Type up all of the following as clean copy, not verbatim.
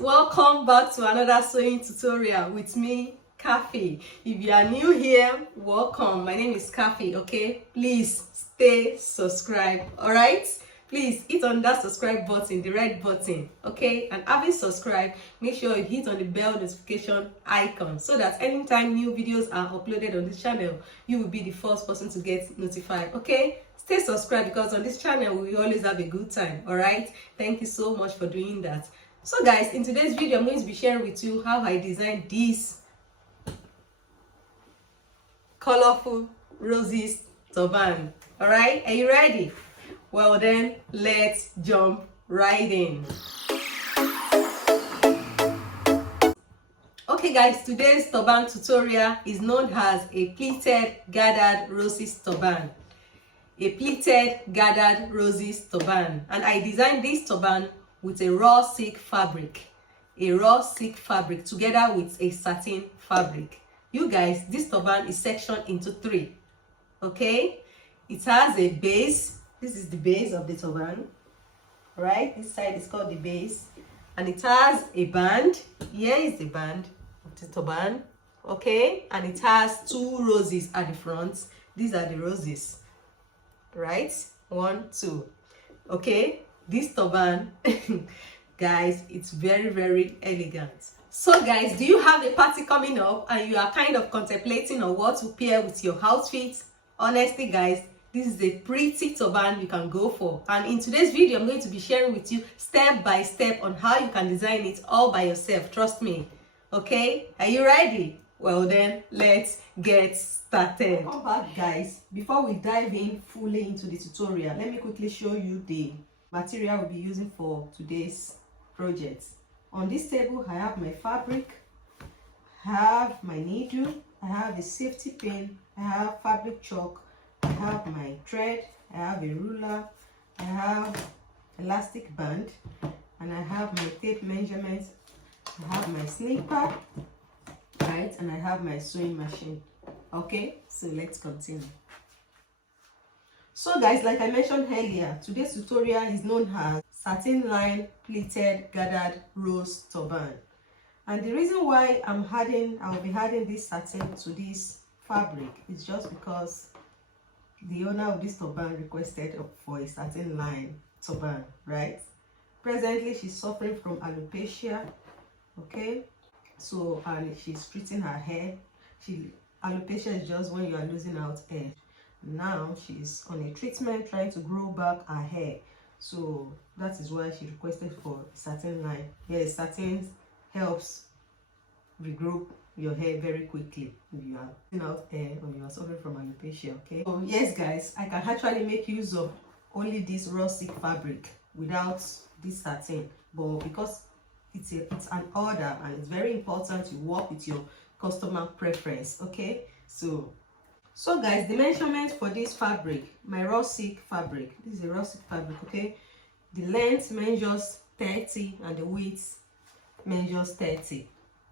welcome back to another sewing tutorial with me, Kathy. If you are new here, welcome. My name is Kathy. Okay, please stay subscribed. All right, please hit on that subscribe button, the red button. Okay, and having subscribed, make sure you hit on the bell notification icon so that anytime new videos are uploaded on this channel, you will be the first person to get notified. Okay, stay subscribed because on this channel we always have a good time. All right, thank you so much for doing that. So guys, in today's video I'm going to be sharing with you how I designed this colorful roses turban. All right, are you ready? Well then, let's jump right in. Okay guys, today's turban tutorial is known as a pleated gathered roses turban. A pleated gathered roses turban, and I designed this turban with a raw silk fabric, together with a satin fabric. You guys, this turban is sectioned into three. Okay, it has a base. This is the base of the turban, right? This side is called the base, and it has a band. Here is the band of the turban. Okay, and it has two roses at the front. These are the roses, right? 1, 2. Okay, this turban guys, it's very elegant. So guys, do you have a party coming up and you are kind of contemplating on what to pair with your outfit? Honestly guys, this is a pretty turban you can go for, and in today's video I'm going to be sharing with you step by step on how you can design it all by yourself. Trust me. Okay, are you ready? Well then, let's get started. Come back guys, before we dive in fully into the tutorial, let me quickly show you the material we'll be using for today's project. On this table I have my fabric, I have my needle, I have a safety pin, I have fabric chalk, I have my thread, I have a ruler, I have elastic band, and I have my tape measurements, I have my snipper, right, and I have my sewing machine. Okay, so let's continue. So guys, like I mentioned earlier, today's tutorial is known as Satin-lined pleated gathered rose turban, and the reason why I will be adding this satin to this fabric is just because the owner of this turban requested for a satin-lined turban, right? Presently she's suffering from alopecia. Okay, so and she's treating her hair. Alopecia is just when you are losing out hair. Now she's on a treatment trying to grow back her hair, so that is why she requested for satin line. Yes, satin helps regrow your hair very quickly if you are losing out hair or you are suffering from alopecia. Okay, so yes guys, I can actually make use of only this raw silk fabric without this satin, but because it's an order and it's very important you work with your customer preference. Okay, so guys, the measurement for this fabric, my raw silk fabric, this is a raw silk fabric. Okay, the length measures 30 and the width measures 30.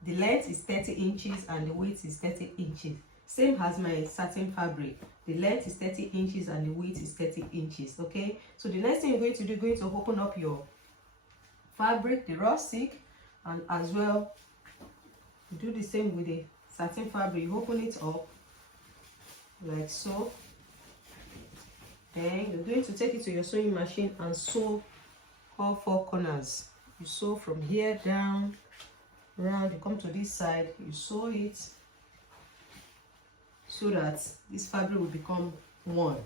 The length is 30 inches and the width is 30 inches, same as my satin fabric. The length is 30 inches and the width is 30 inches. Okay, so the next thing you're going to do, you're going to open up your fabric, the raw silk, and as well you do the same with the satin fabric. You open it up like so, then you're going to take it to your sewing machine and sew all 4 corners. You sew from here down round, you come to this side, you sew it so that this fabric will become one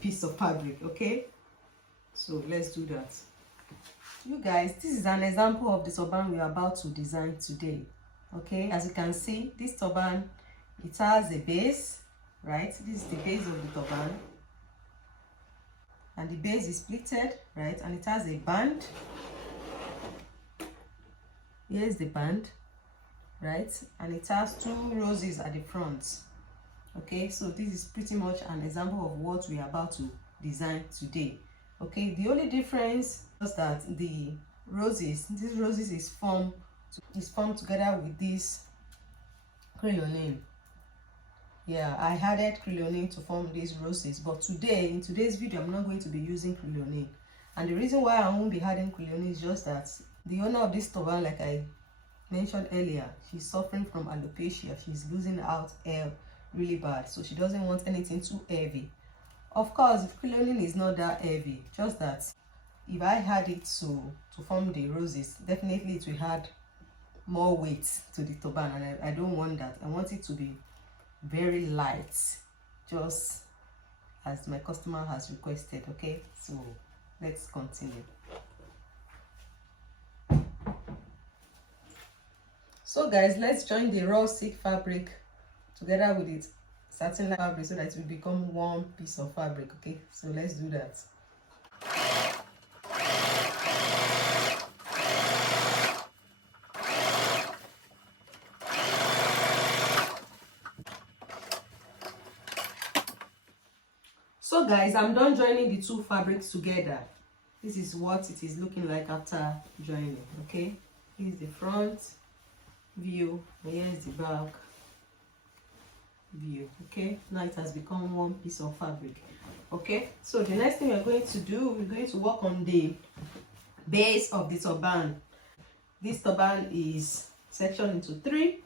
piece of fabric. Okay, so let's do that. You guys, this is an example of the turban we are about to design today. Okay, as you can see, this turban, it has a base, right? This is the base of the turban, and the base is pleated, right? And it has a band. Here's the band, right? And it has 2 roses at the front. Okay, so this is pretty much an example of what we are about to design today. Okay, the only difference is that these roses is formed together with this crinoline. Yeah, I added crinoline to form these roses, but today in today's video I'm not going to be using crinoline. And the reason why I won't be adding coulion is just that the owner of this turban, like I mentioned earlier, she's suffering from alopecia. She's losing out hair really bad, so she doesn't want anything too heavy. Of course, coulion is not that heavy, just that if I had it to form the roses, definitely it will add more weight to the turban, and I don't want that. I want it to be very light, just as my customer has requested. Okay, so let's continue. So guys, let's join the raw silk fabric together with it satin fabric so that it will become one piece of fabric. Okay, so let's do that. So guys, I'm done joining the two fabrics together. This is what it is looking like after joining. Okay, here's the front view and here's the back view. Okay, now it has become one piece of fabric. Okay, so the next thing we're going to do, we're going to work on the base of the turban. This turban is sectioned into three.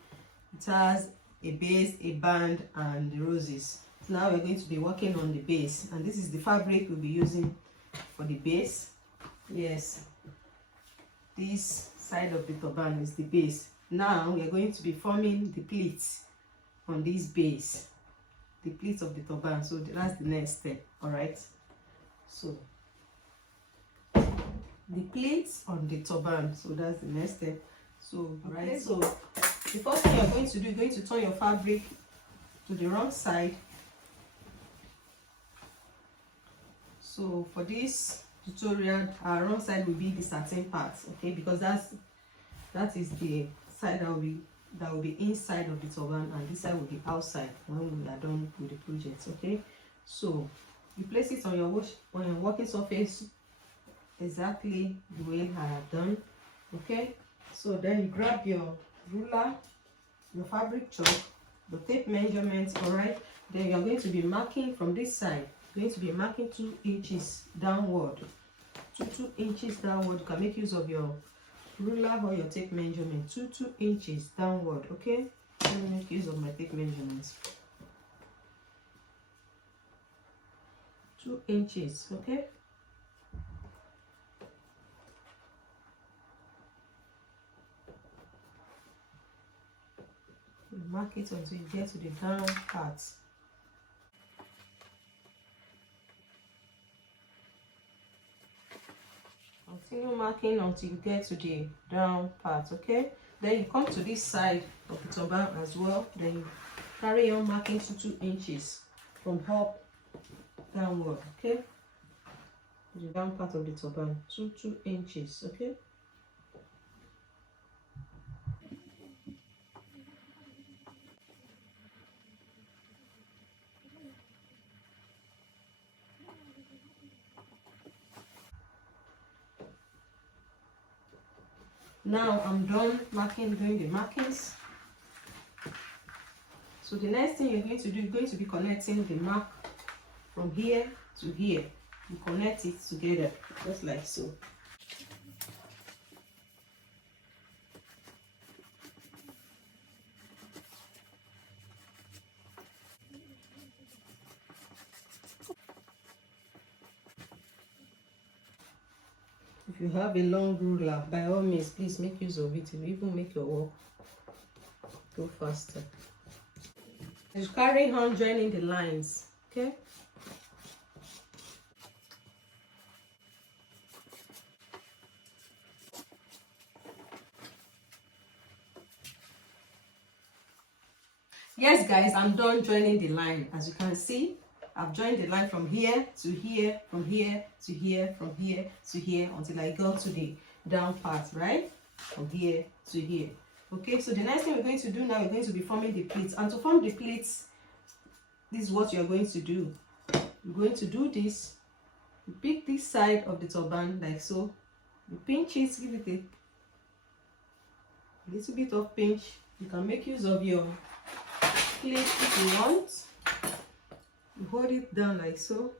It has a base, a band, and the roses. Now we're going to be working on the base, and this is the fabric we'll be using for the base. Yes, this side of the turban is the base. Now we are going to be forming the pleats on this base, the pleats of the turban. So that's the next step. All right, so the pleats on the turban, so that's the next step. So right, so the first thing you're going to do, you're going to turn your fabric to the wrong side. So for this tutorial, our wrong side will be the satin part, okay, because that is the side that will be inside of the turban, and this side will be outside when we are done with the project. Okay, so you place it on your working surface exactly the way I have done. Okay, so then you grab your ruler, your fabric chalk, the tape measurements. All right, then you are going to be marking from this side. You're going to be marking 2 inches downward. 2 inches downward. You can make use of your ruler or your tape measurement. 2 inches downward. Okay, let me make use of my tape measurements. 2 inches. Okay, mark it until you get to the down part. Continue marking until you get to the down part. Okay, then you come to this side of the turban as well. Then you carry on marking 2 inches from up downward. Okay, the down part of the turban, 2 inches. Okay, now I'm done doing the markings. So the next thing you're going to do, you're going to be connecting the mark from here to here. You connect it together just like so. If you have a long ruler, by all means, please make use of it. It will even make your work go faster. Just carry on joining the lines. Okay. Yes guys, I'm done joining the line. As you can see, I've joined the line from here to here, from here to here, from here to here, until I go to the down part, right? From here to here. Okay, so the next thing we're going to do now, we're going to be forming the pleats. And to form the pleats, this is what you're going to do. You're going to do this. You pick this side of the turban like so. You pinch it, give it a little bit of pinch. You can make use of your plate if you want. You hold it down like so,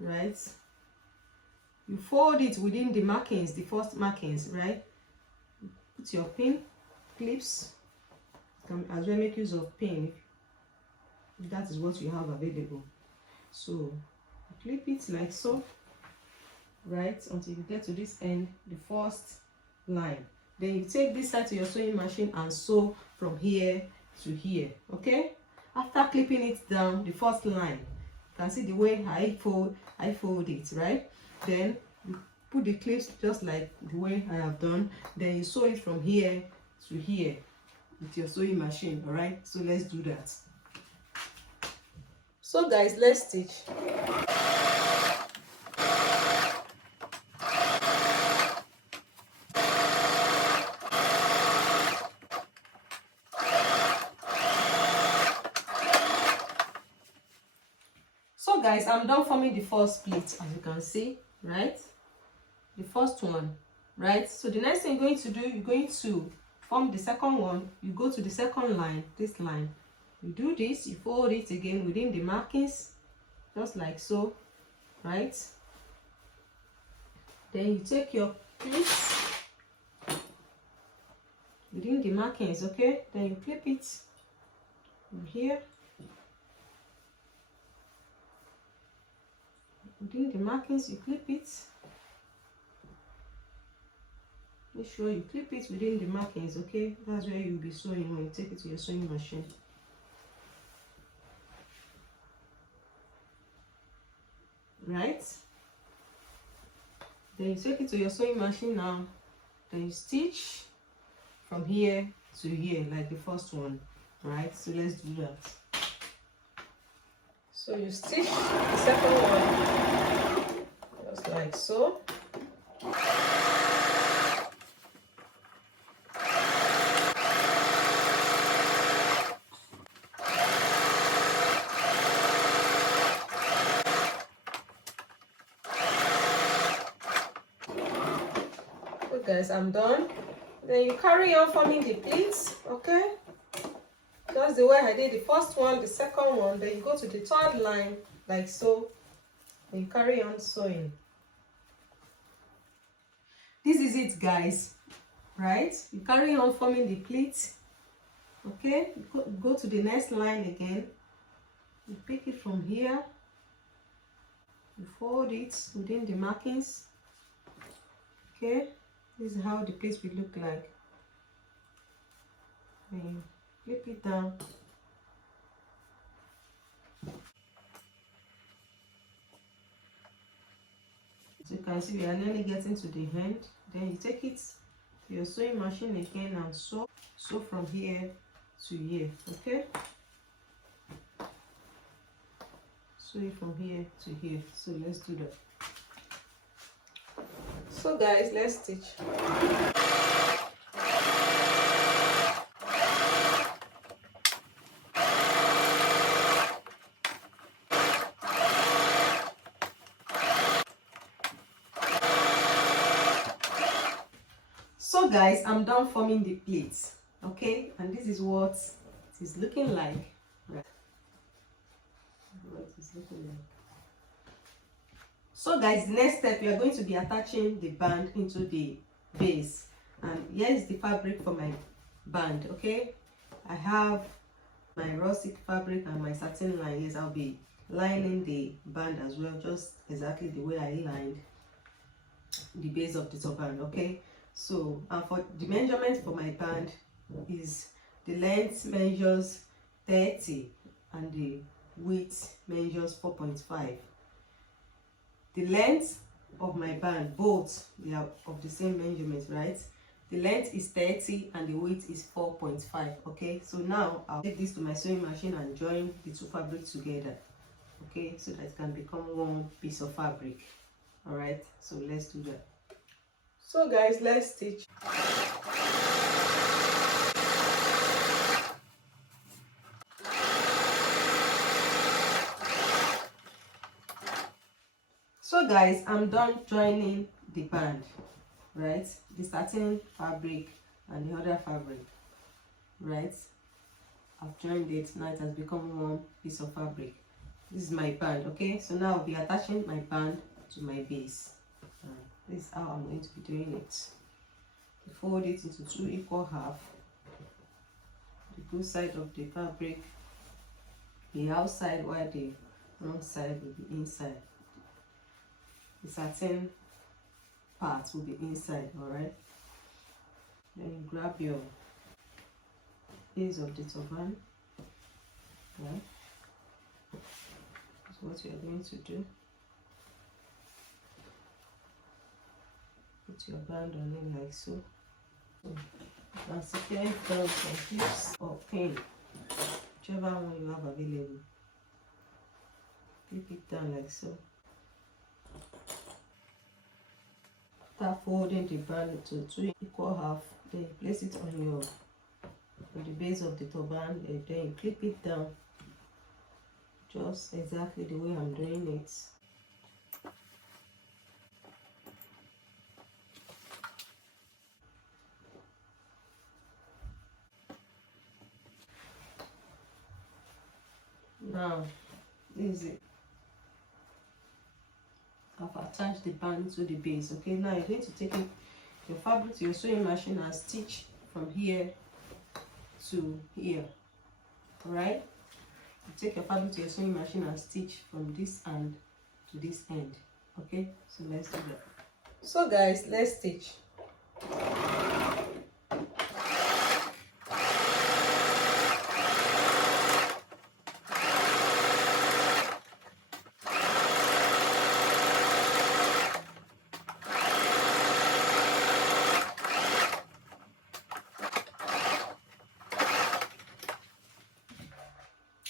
right? you fold it within the markings, the first markings, right? Put your pin clips. You can as well make use of pin if that is what you have available. So you clip it like so, right, until you get to this end, the first line. Then you take this side to your sewing machine and sew from here to here. Okay, after clipping it down, the first line, you can see the way I fold it, right? Then you put the clips just like the way I have done. Then you sew it from here to here with your sewing machine. All right, so let's do that. So guys, let's stitch. So guys, I'm done forming the first pleat, as you can see, right? The first one, right? So the next thing you're going to do, you're going to form the second one. You go to the second line, this line. You do this, you fold it again within the markings, just like so, right? Then you take your pleats within the markings, okay? Then you clip it from here within the markings. You clip it. Make sure you clip it within the markings, okay? That's where you'll be sewing when you take it to your sewing machine. Right? Then you take it to your sewing machine now. Then you stitch from here to here like the first one, right? So let's do that. So you stitch the second one just like so. Guys, I'm done. Then you carry on forming the pleats, okay? Just the way I did the first one, the second one. Then you go to the third line like so, and you carry on sewing. This is it, guys, right? You carry on forming the pleat, okay? You go to the next line again. You pick it from here, you fold it within the markings, okay? This is how the pleats will look like. And flip it down. As you can see, we are nearly getting to the end. Then you take it to your sewing machine again and sew from here to here, okay? Sew it from here to here. So let's do that. So guys, let's stitch. So guys, I'm done forming the pleats, okay? And this is what it is looking like. Right. What it is looking like. So guys, the next step, we are going to be attaching the band into the base. And here is the fabric for my band, okay? I have my raw silk fabric and my satin line. Yes, I'll be lining the band as well, just exactly the way I lined the base of the turban, okay? So, and for the measurement for my band is the length measures 30 and the width measures 4.5. The length of my band, both they are of the same measurement, right? The length is 30 and the width is 4.5. Okay, so now I'll take this to my sewing machine and join the two fabrics together, okay, so that it can become one piece of fabric. All right, so let's do that. So guys, let's stitch. So guys, I'm done joining the band, right? The satin fabric and the other fabric, right? I've joined it. Now it has become one piece of fabric. This is my band, okay? So now I'll be attaching my band to my base. This is how I'm going to be doing it. Fold it into 2 equal halves. The good side of the fabric the outside, while the wrong side will be inside. The satin part will be inside. All right, then you grab your base of the turban. Right, that's what you are going to do. Put your band on it like so. You can secure it down some clips or pin, whichever one you have available. Clip it down like so. Start folding the band into 2 equal halves. Then you place it on the base of the turban. And then you clip it down, just exactly the way I'm doing it. Now, this is it. I've attached the band to the base. Okay, now you're going to take your fabric to your sewing machine and stitch from here to here. Alright, you take your fabric to your sewing machine and stitch from this end to this end. Okay, so let's do that. So guys, let's stitch.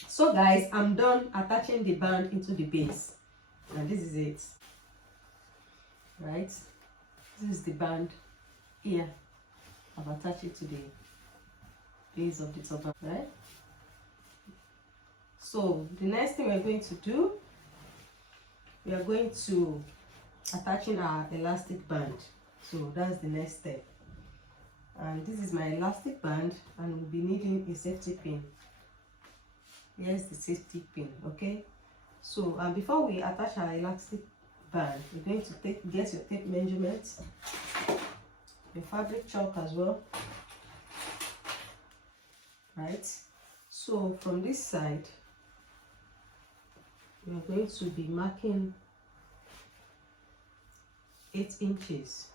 So guys, I'm done attaching the band into the base. And this is it. Right? This is the band here. I've attached it to the base of the turban. Right? So the next thing we're going to do, we are going to attaching our elastic band. So that's the next step. And this is my elastic band, and we'll be needing a safety pin. Here's the safety pin. Okay, so before we attach our elastic band, we're going to get your tape measurements, your fabric chalk as well. Right, so from this side we are going to be marking 8 inches.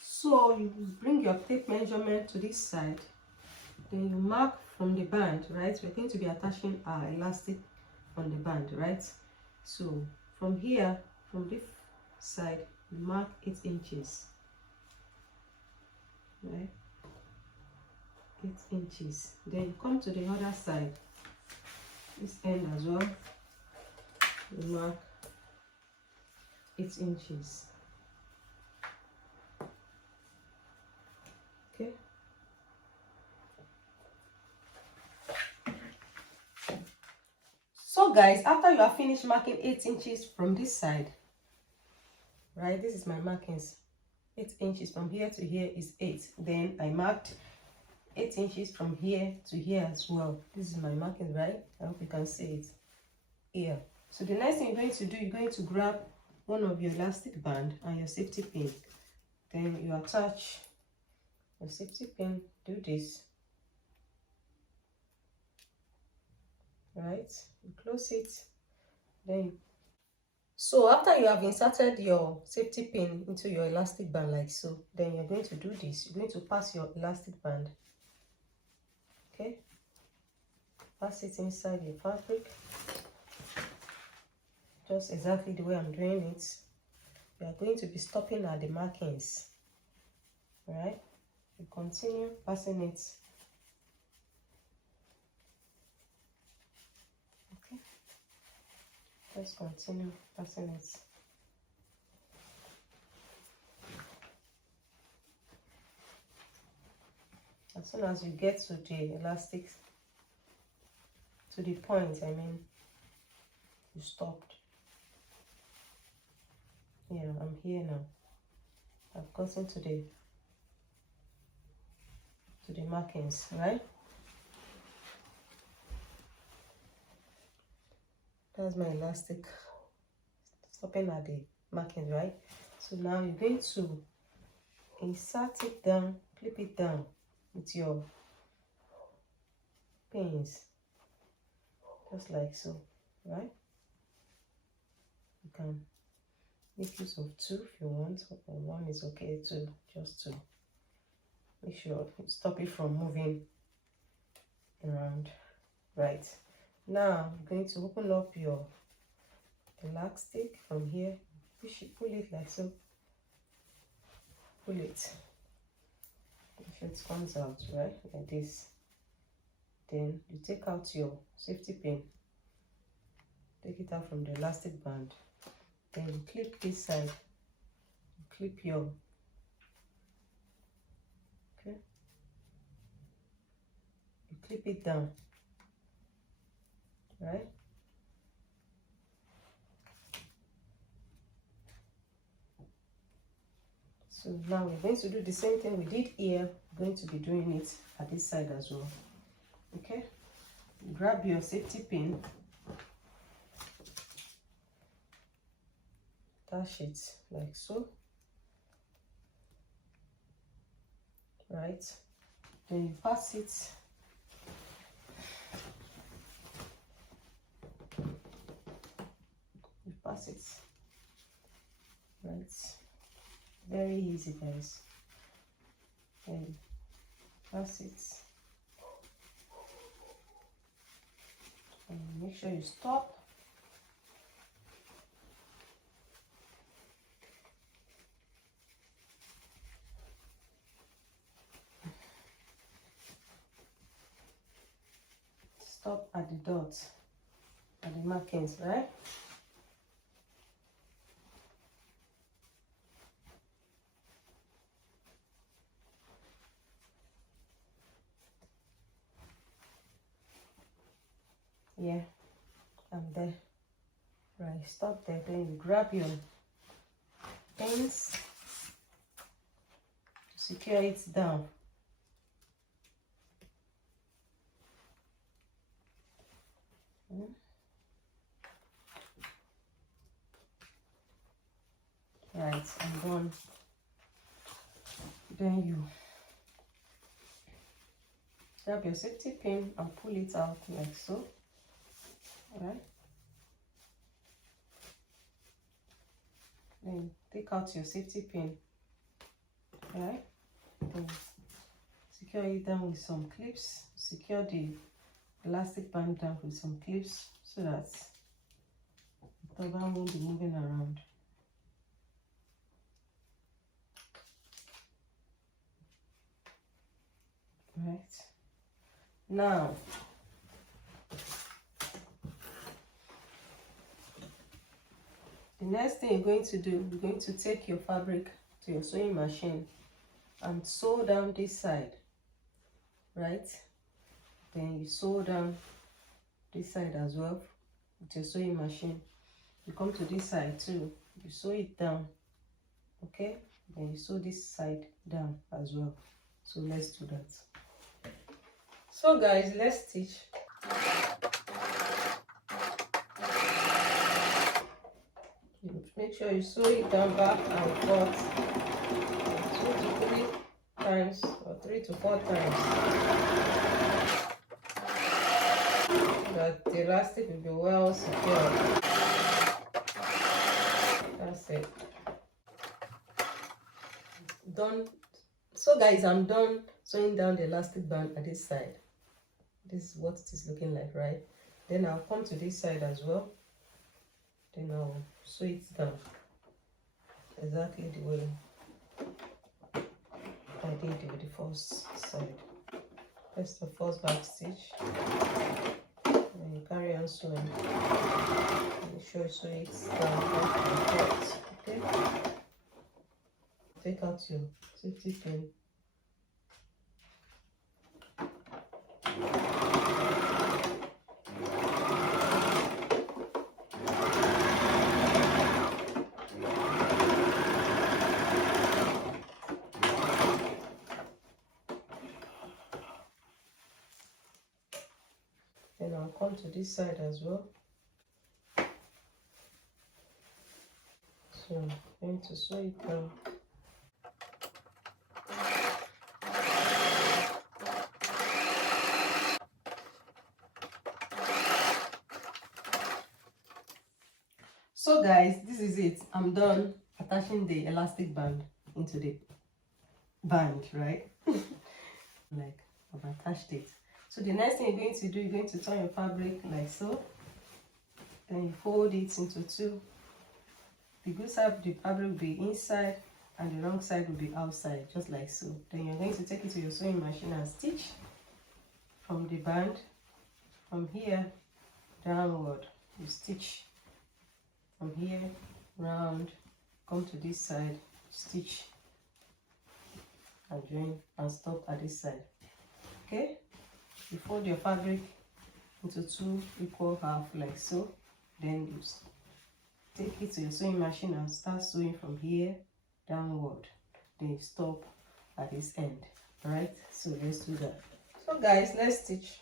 So you bring your tape measurement to this side, then you mark from the band. Right, we're going to be attaching our elastic on the band. Right, so from here, from this side, you mark 8 inches. Right, 8 inches. Then you come to the other side, this end as well, you mark 8 inches. Okay, so guys, after you have finished marking 8 inches from this side, right, this is my markings. 8 inches from here to here is 8. Then I marked 8 inches from here to here as well. This is my marking, right? I hope you can see it here. So the next thing you're going to do, you're going to grab one of your elastic band and your safety pin. Then you attach your safety pin. Do this. Right, you close it. Then so after you have inserted your safety pin into your elastic band like so, then you're going to do this. You're going to pass your elastic band. Okay, pass it inside your fabric, just exactly the way I'm doing it. We are going to be stopping at the markings. All right, you continue passing it. Okay, just continue passing it. As soon as you get to the elastic, to the point, I mean, you stopped. Yeah, I'm here now. I've gotten to the markings, right? That's my elastic stopping at the marking, right? So now you're going to insert it down, clip it down with your pins, just like so, right? You can make use of 2 if you want, or 1 is okay too, just to make sure you stop it from moving around. Right, now I'm going to open up your elastic from here, push it, pull it like so, pull it, if it comes out, right, like this. Then you take out your safety pin, take it out from the elastic band, then you clip this side, you clip your, okay, you clip it down, right? So now we're going to do the same thing we did here. We're going to be doing it at this side as well. Okay, grab your safety pin, attach it like so, right? Then you pass it, right? Very easy, guys. Then pass it, and make sure you stop. Stop at the dots, at the markings, right? Yeah, I'm there. Right, stop there. Then you grab your pins to secure it down. Right, I'm done. Then you grab your safety pin and pull it out like so. Alright. Then take out your safety pin. Alright. Then secure it down with some clips. Secure the elastic band down with some clips so that the turban won't be moving around. Right. Now, the next thing you're going to do, you're going to take your fabric to your sewing machine and sew down this side, right? Then you sew down this side as well with your sewing machine. You come to this side too, you sew it down, okay? Then you sew this side down as well. So let's do that. So guys, let's stitch. Make sure you sew it down back and forth 2 to 3 times or 3 to 4 times, so that the elastic will be well secured. That's it. Done. So guys, I'm done sewing down the elastic band at this side. This is what it is looking like, right? Then I'll come to this side as well. Then I'll sew it down exactly the way I did with the first side. That's the first back stitch. And you carry on sewing. Make sure you sew it down back and forth. Okay? Take out your safety pin. Then I'll come to this side as well. So I'm going to sew it down. So guys, this is it. I'm done attaching the elastic band into the band, right? Like I've attached it. So the next thing you're going to do, you're going to turn your fabric like so. Then you fold it into two. The good side of the fabric will be inside and the wrong side will be outside, just like so. Then you're going to take it to your sewing machine and stitch from the band, from here downward. You stitch from here round, come to this side, stitch and join and stop at this side. Okay, you fold your fabric into two equal half like so. Then you take it to your sewing machine and start sewing from here downward. Then you stop at this end. All right, so let's do that. So guys, let's stitch.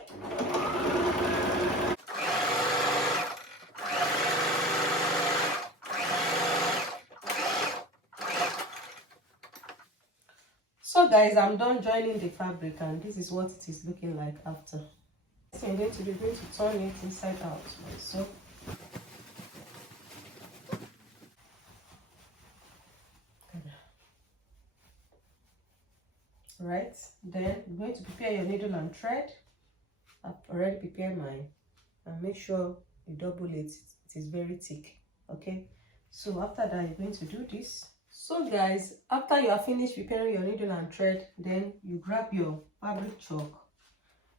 So guys, I'm done joining the fabric and this is what it is looking like after. So I'm going to turn it inside out like so. Right, then I'm going to prepare your needle and thread. I've already prepared mine, and make sure you double it. It is very thick. Okay, so after that you're going to do this. So guys, after you are finished preparing your needle and thread, then you grab your fabric chalk.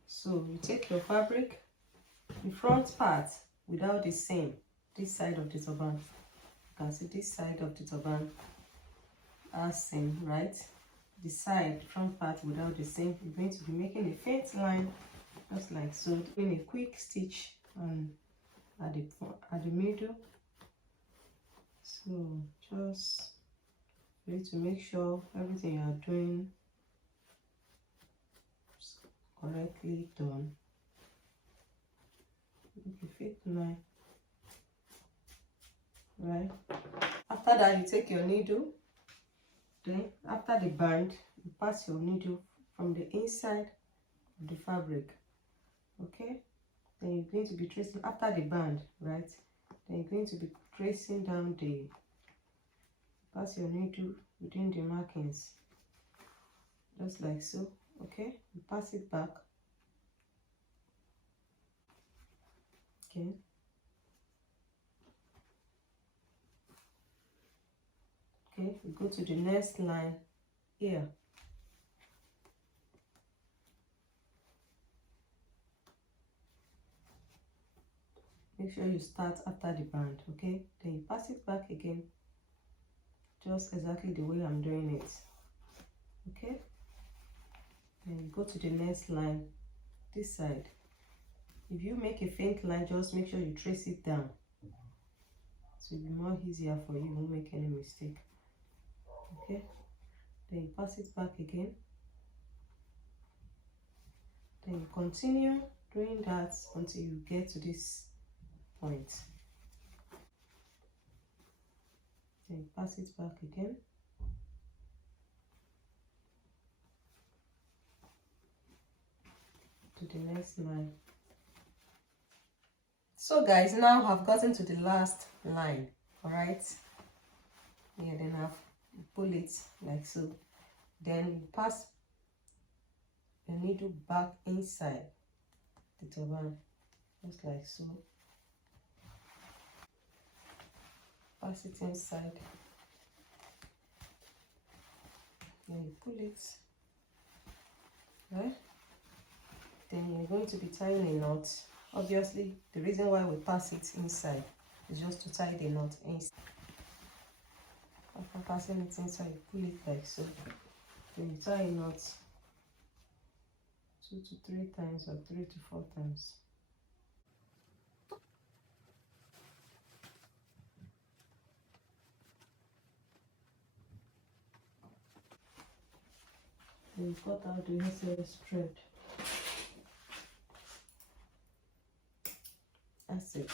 So you take your fabric, the front part without the seam, this side of the turban. You can see this side of the turban has seam, right? The side front part without the seam. You're going to be making a faint line just like so, doing a quick stitch at the middle. So just you need to make sure everything you are doing is correctly done. Make a faint line, right? After that you take your needle. Then after the band, you pass your needle from the inside of the fabric. Okay, then you're going to be tracing after the band, right? Then you're going to be tracing down the, pass your needle within the markings, just like so. Okay, you pass it back. Okay, okay, we go to the next line here. Make sure you start after the band. Okay, then you pass it back again, just exactly the way I'm doing it. Okay, then you go to the next line this side. If you make a faint line, just make sure you trace it down, so it'll be more easier for you. You won't make any mistake. Okay, then you pass it back again. Then you continue doing that until you get to this point. Then you pass it back again. To the next line. So guys, now I've gotten to the last line. All right, yeah, then I've pull it like so. Then you pass the needle back inside the turban, just like so. Pass it inside, then you pull it, right? Then you're going to be tying a knot. Obviously, the reason why we pass it inside is just to tie the knot inside. After passing it inside, you pull it like so. Then you tie a knot 2 to 3 times or 3 to 4 times. Then you cut out the excess thread. That's it.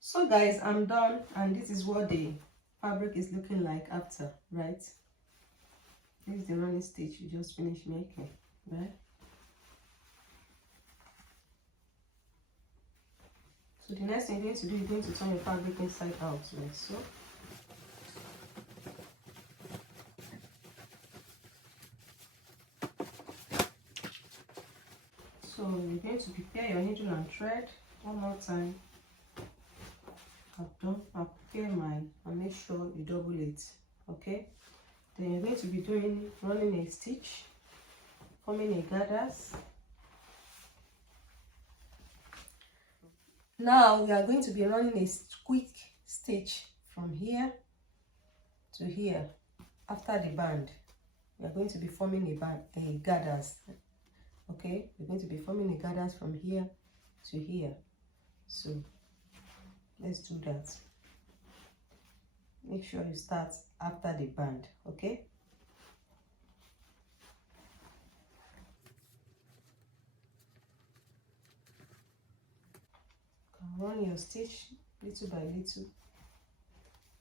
So So guys, I'm done, and this is what the fabric is looking like after, right? This is the running stitch you just finished making, right? So the next thing you're going to do, you're going to turn your fabric inside out, like so. So you're going to prepare your needle and thread one more time. I'll prepare mine and make sure you double it, okay? Then you're going to be running a stitch, forming a gathers. Now we are going to be running a quick stitch from here to here. After the band, we are going to be forming a gathers, okay? We're going to be forming a gathers from here to here. So let's do that. Make sure you start after the band, okay? Run your stitch little by little,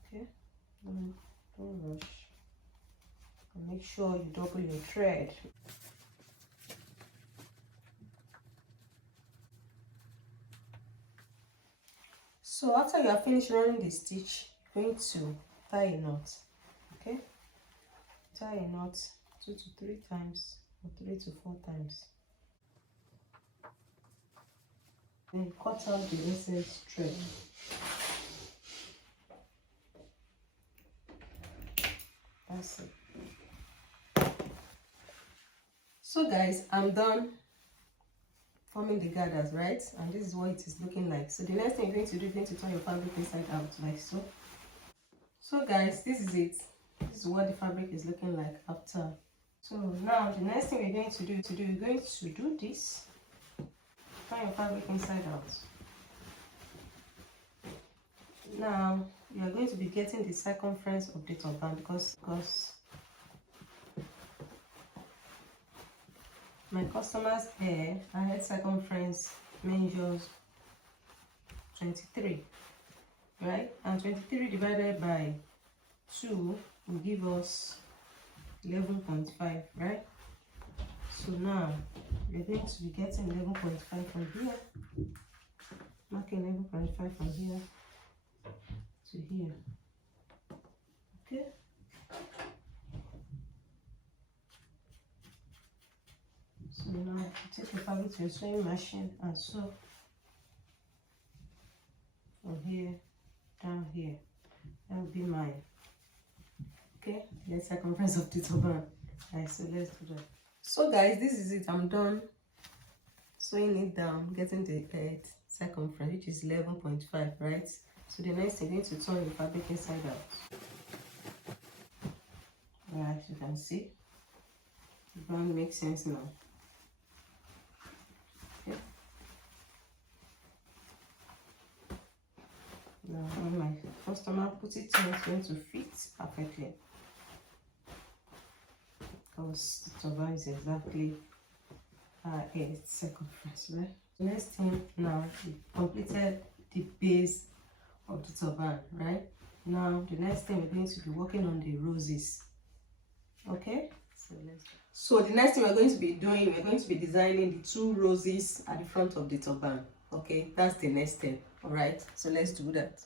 okay? Don't rush, and make sure you double your thread. So after you are finished running the stitch, you're going to tie a knot, okay? Tie a knot 2 to 3 times or 3 to 4 times. Then cut out the excess thread. That's it. So guys, I'm done forming the gathers, right? And this is what it is looking like. So the next thing you're going to do, you're going to turn your fabric inside out, like so. So guys, this is it. This is what the fabric is looking like after. So now the next thing we're going to do, you're going to do this. Turn your fabric inside out. Now you are going to be getting the circumference of the turban because my customer's hair, her head circumference measures 23, right? And 23 divided by 2 will give us 11.5, right? So now we're going to be getting 11.5 from here, marking 11.5 from here to here, okay? So now you take the fabric to your sewing machine and sew from here down here. That will be mine, okay? The circumference of the turban. Right, so let's do that. So guys, this is it. I'm done sewing it down, getting the head circumference, which is 11.5, right? So the next thing, you're going to turn the fabric inside out. Right, you can see the band makes sense now. Okay. Now when my customer puts it on, it's going to fit perfectly, because the turban is exactly its circumference, right? The next thing now, we completed the base of the turban, right? Now the next thing, we're going to be working on the roses, okay? So the next thing we're going to be doing, we're going to be designing the 2 roses at the front of the turban, okay? That's the next step. All right, so let's do that.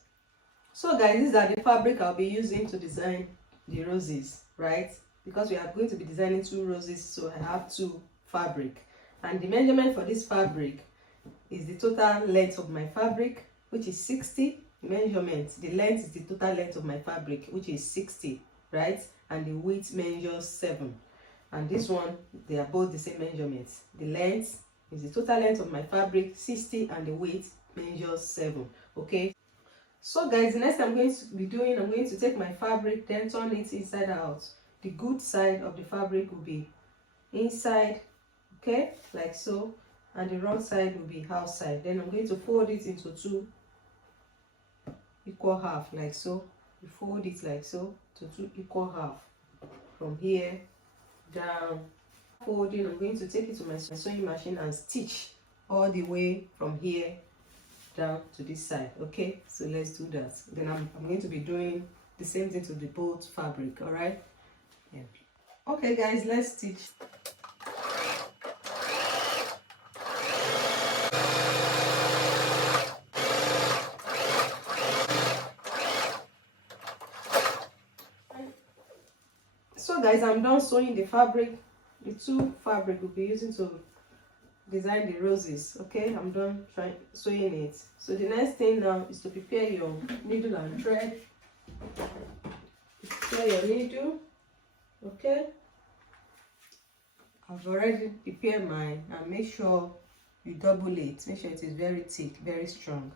So guys, these are the fabric I'll be using to design the roses, right? Because we are going to be designing 2 roses, so I have 2 fabric, and the measurement for this fabric is the total length of my fabric, which is 60. Measurement, the length is the total length of my fabric, which is 60, right? And the width measures 7. And this one, they are both the same measurements. The length is the total length of my fabric, 60, and the width measures 7, okay? So guys, the next thing I'm going to be doing, I'm going to take my fabric, then turn it inside out. The good side of the fabric will be inside, okay, like so, and the wrong side will be outside. Then I'm going to fold it into 2 equal half, like so. You fold it like so to 2 equal half from here down. Folding, I'm going to take it to my sewing machine and stitch all the way from here down to this side. Okay, so let's do that. Then I'm going to be doing the same thing to the both fabric. All right, yeah. Okay guys, let's stitch. So guys, I'm done sewing the fabric, the two fabric we'll be using to design the roses. Okay, I'm done sewing it. So the next thing now is to prepare your needle and thread. Prepare your needle. Okay, I've already prepared mine, and make sure you double it. Make sure it is very thick, very strong.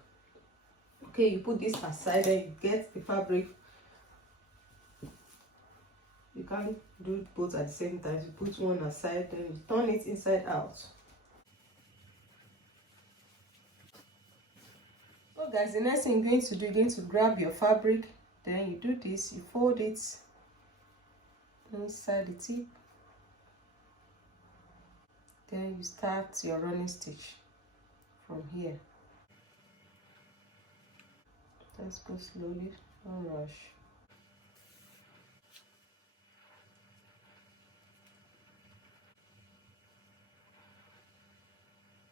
Okay, you put this aside, then you get the fabric. You can't do both at the same time. You put one aside, then you turn it inside out. So guys, the next thing you're going to do, you're going to grab your fabric, then you do this, you fold it inside the tip, then you start your running stitch from here. Let's go slowly, don't rush.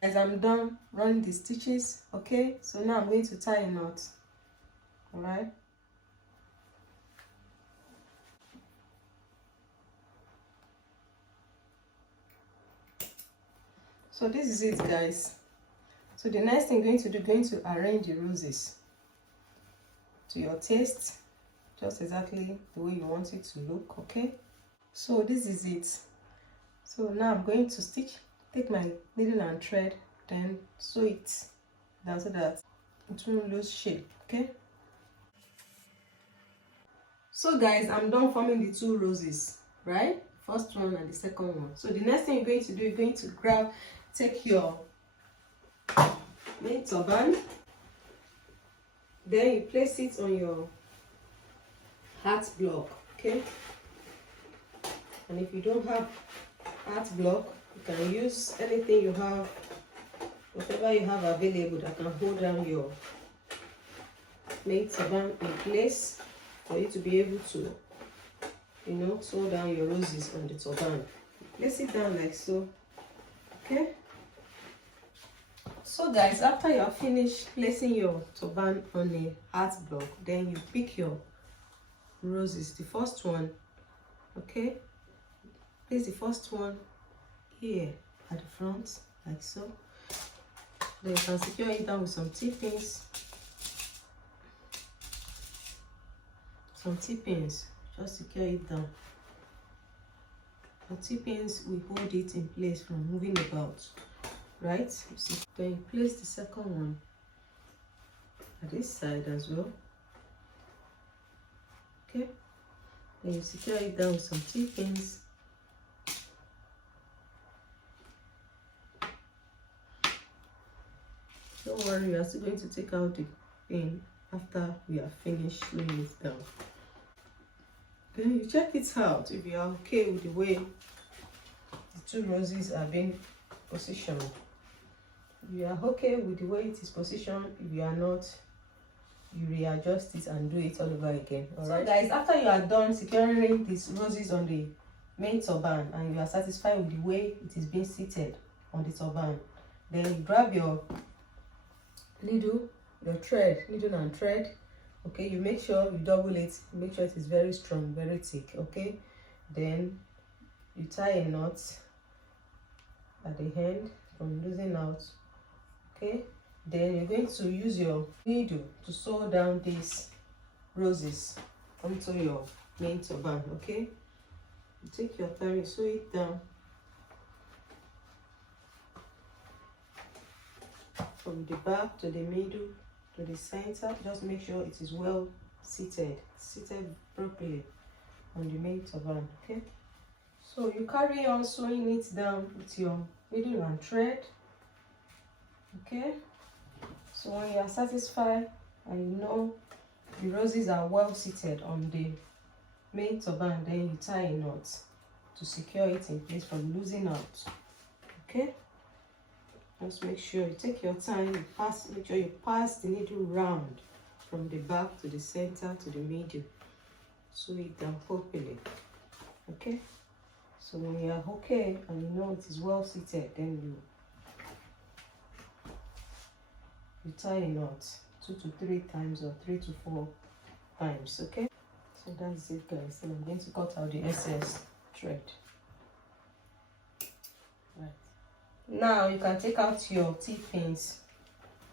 As I'm done running the stitches, okay, so now I'm going to tie a knot. All right, so this is it guys. So the next thing you're going to do, going to arrange the roses to your taste, just exactly the way you want it to look. Okay, so this is it. So now I'm going to stitch, take my needle and thread, then sew it down so that it won't lose shape. Okay, so guys, I'm done forming the two roses, right? First one and the second one. So the next thing you're going to do, you're going to take your main turban, then you place it on your heart block. Okay, and if you don't have heart block, you can use anything you have, whatever you have available that can hold down your main turban in place for you to be able to, you know, sew down your roses on the turban. Place it down like so. Okay, so guys, after you have finished placing your turban on a heart block, then you pick your roses, the first one. Okay, place the first one here at the front like so. Then you can secure it down with some T-pins. Some T-pins, just secure it down. The T-pins will hold it in place from moving about, right? You see. Then you place the second one at this side as well. Okay, then you secure it down with some T-pins. Don't worry, we are still going to take out the pin after we have finished laying it down. Then you check it out if you are okay with the way the two roses are being positioned. If you are okay with the way it is positioned, if you are not, you readjust it and do it all over again. Alright, so guys, after you are done securing these roses on the main turban and you are satisfied with the way it is being seated on the turban, then you grab your needle, your thread, needle and thread. Okay, you make sure you double it, make sure it is very strong, very thick. Okay, then you tie a knot at the end from losing out. Okay, then you're going to use your needle to sew down these roses onto your main turban. Okay, you take your time, you sew it down from the back to the middle to the center. Just make sure it is well seated properly on the main turban. Okay, so you carry on sewing it down with your needle and thread. Okay, so when you are satisfied and you know the roses are well seated on the main turban, then you tie a knot to secure it in place from losing out. Okay, Just make sure you take your time, make sure you pass the needle round from the back to the center to the middle. Sew it down properly. Okay? So when you are okay and you know it is well seated, then you tie a knot 2 to 3 times or 3 to 4 times. Okay? So that's it, guys. And I'm going to cut out the excess thread. Right. Now you can take out your T-pins.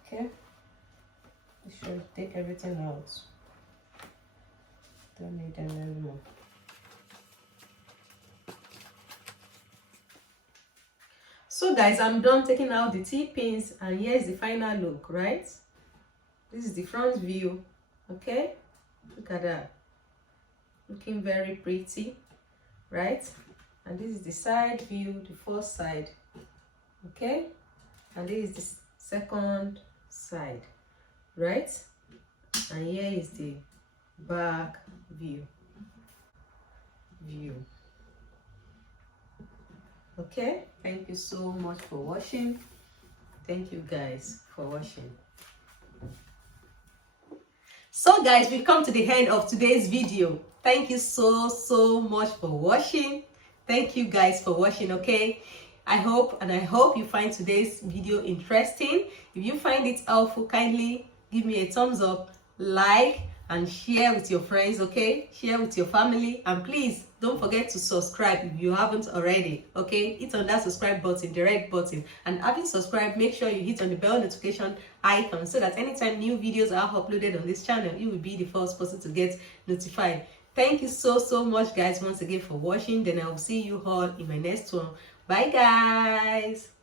Okay? Make sure you take everything out. Don't need them anymore. So guys, I'm done taking out the T-pins, and here's the final look, right? This is the front view. Okay? Look at that. Looking very pretty, right? And this is the side view, the first side. Okay? And this is the second side, right? And here is the back view. Okay, thank you so much for watching. Thank you guys for watching. So guys, we've come to the end of today's video. Thank you so much for watching. Thank you guys for watching. Okay, I hope you find today's video interesting. If you find it helpful, kindly give me a thumbs up, like, and share with your friends. Okay, share with your family, and please don't forget to subscribe if you haven't already. Okay, hit on that subscribe button, the red button, and having subscribed, make sure you hit on the bell notification icon so that anytime new videos are uploaded on this channel, you will be the first person to get notified. Thank you so much guys once again for watching. Then I will see you all in my next one. Bye guys.